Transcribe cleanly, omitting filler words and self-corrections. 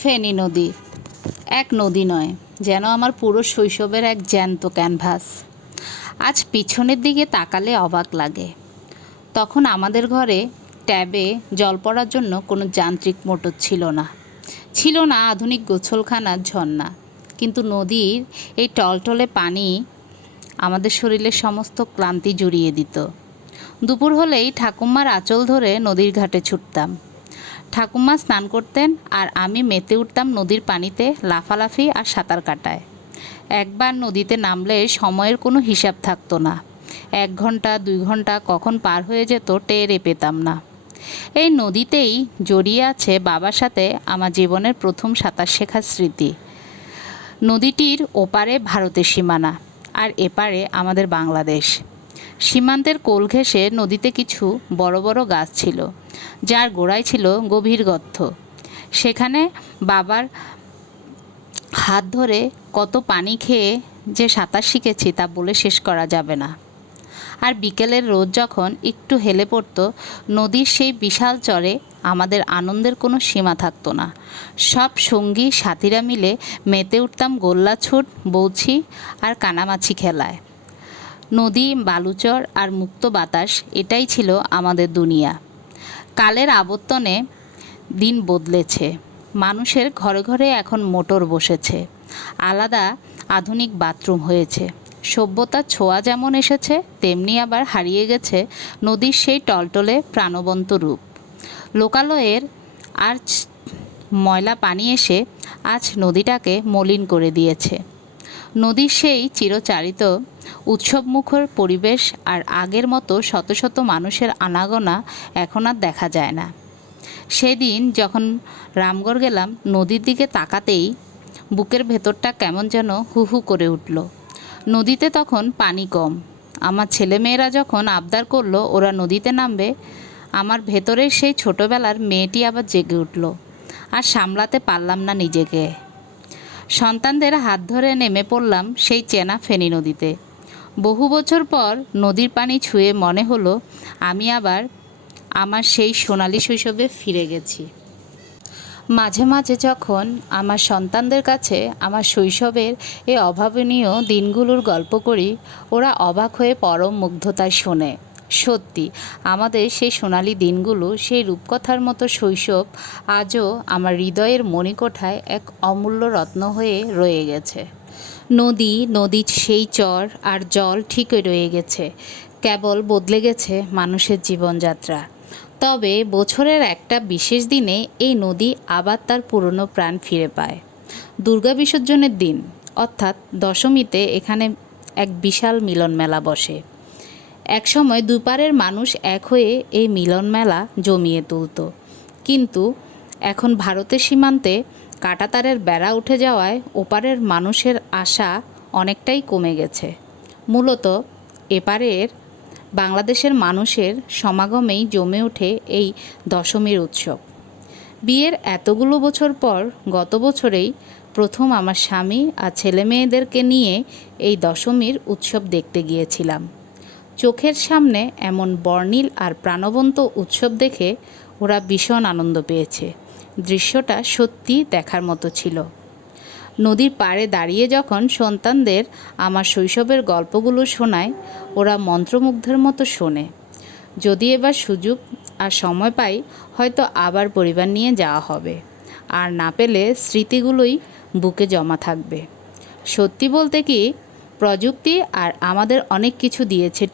ফেনী নদী এক নদী নয়, যেন আমার পুরো শৈশবের এক জ্যান্ত ক্যানভাস। আজ পিছনের দিকে তাকালে অবাক লাগে। তখন আমাদের ঘরে ট্যাবে জল পড়ার জন্য কোনো যান্ত্রিক মোটর ছিল না, ছিল না আধুনিক গোসলখানার ঝর্ণা। কিন্তু নদীর এই টলটলে পানি আমাদের শরীরের সমস্ত ক্লান্তি জুড়িয়ে দিত। দুপুর হলেই ঠাকুমার আঁচল ধরে নদীর ঘাটে ছুটতাম। ঠাকুমা স্নান করতেন আর আমি মেতে উঠতাম নদীর পানিতে, লাফালাফি আর সাঁতার কাটায়। একবার নদীতে নামলে সময়ের কোনো হিসাব থাকতো না। 1 ঘন্টা 2 ঘন্টা কখন পার হয়ে যেত টেরই পেতাম না। এই নদীতেই জড়িয়ে আছে বাবার সাথে আমার জীবনের প্রথম সাঁতার শেখার স্মৃতি। নদীটির ওপারে ভারতের সীমানা আর এপারে আমাদের বাংলাদেশ। সীমান্তের কোল ঘেঁষে নদীতে কিছু বড় বড় গাছ ছিল, যার গোড়ায় ছিল গভীর গর্ত। সেখানে বাবার হাত ধরে কত পানি খেয়ে যে সাঁতার শিখেছি তা বলে শেষ করা যাবে না। আর বিকেলের রোদ যখন একটু হেলে পড়ত নদীর সেই বিশাল চরে, আমাদের আনন্দের কোনো সীমা থাকতো না। সব সঙ্গী সাথীরা মিলে মেতে উঠতাম গোল্লাছুট, বউছি আর কানামাছি খেলায়। নদী, বালুচর আর মুক্ত বাতাস, এটাই ছিল আমাদের দুনিয়া। কালের আবর্তনে দিন বদলেছে। মানুষের ঘরে ঘরে এখন মোটর বসেছে, আলাদা আধুনিক বাথরুম হয়েছে। সভ্যতার ছোঁয়া যেমন এসেছে, তেমনি আবার হারিয়ে গেছে নদীর সেই টলটলে প্রাণবন্ত রূপ। লোকালয়ের আর ময়লা পানি এসে আজ নদীটাকে মলিন করে দিয়েছে। নদীর সেই চিরচারিত উৎসবমুখর পরিবেশ আর আগের মতো শত শত মানুষের আনাগোনা এখন আর দেখা যায় না। সেদিন যখন রামগড় গেলাম, নদীর দিকে তাকাতেই বুকের ভেতরটা কেমন যেন হু হু করে উঠল। নদীতে তখন পানি কম। আমার ছেলেমেয়েরা যখন আবদার করলো ওরা নদীতে নামবে, আমার ভেতরের সেই ছোটোবেলার মেয়েটি আবার জেগে উঠল। আর সামলাতে পারলাম না নিজেকে। সন্তানদের হাত ধরে নেমে পড়লাম সেই চেনা ফেনী নদীতে। বহু বছর পর নদীর পানি ছুঁয়ে মনে হলো আমি আবার আমার সেই সোনালি শৈশবে ফিরে গেছি। মাঝে মাঝে যখন আমার সন্তানদের কাছে আমার শৈশবের এই অভাবনীয় দিনগুলোর গল্প করি, ওরা অবাক হয়ে পরম মুগ্ধতায় শোনে। সত্যি, আমাদের সেই সোনালি দিনগুলো, সেই রূপকথার মতো শৈশব আজও আমার হৃদয়ের মণিকোঠায় এক অমূল্য রত্ন হয়ে রয়ে গেছে। নদীর সেই চর আর জল ঠিকই রয়ে গেছে, কেবল বদলে গেছে মানুষের জীবনযাত্রা। তবে বছরের একটা বিশেষ দিনে এই নদী আবার তার পুরনো প্রাণ ফিরে পায়। দুর্গা বিসর্জনের দিন, অর্থাৎ দশমীতে এখানে এক বিশাল মিলন মেলা বসে। একসময় দুপারের মানুষ এক হয়ে এই মিলন মেলা জমিয়ে তুলত। কিন্তু এখন ভারতের সীমান্তে কাঁটাতারের বেড়া উঠে যাওয়ায় ওপারের মানুষের আশা অনেকটাই কমে গেছে। মূলত এপারের বাংলাদেশের মানুষের সমাগমেই জমে ওঠে এই দশমীর উৎসব। বিয়ের এতগুলো বছর পর গত বছরেই প্রথম আমার স্বামী আর ছেলে মেয়েদেরকে নিয়ে এই দশমীর উৎসব দেখতে গিয়েছিলাম। চোখের সামনে এমন বর্ণিল আর প্রাণবন্ত উৎসব দেখে ওরা ভীষণ আনন্দ পেয়েছে। দৃশ্যটা সত্যি দেখার মতো ছিল। নদীর পাড়ে দাঁড়িয়ে যখন সন্তানদের আমার শৈশবের গল্পগুলো শোনায়, ওরা মন্ত্রমুগ্ধের মতো শোনে। যদি এবার সুযোগ আর সময় পাই, হয়তো আবার পরিবার নিয়ে যাওয়া হবে। আর না পেলে স্মৃতিগুলোই বুকে জমা থাকবে। সত্যি বলতে কি, প্রযুক্তি আর আমাদের অনেক কিছু দিয়েছে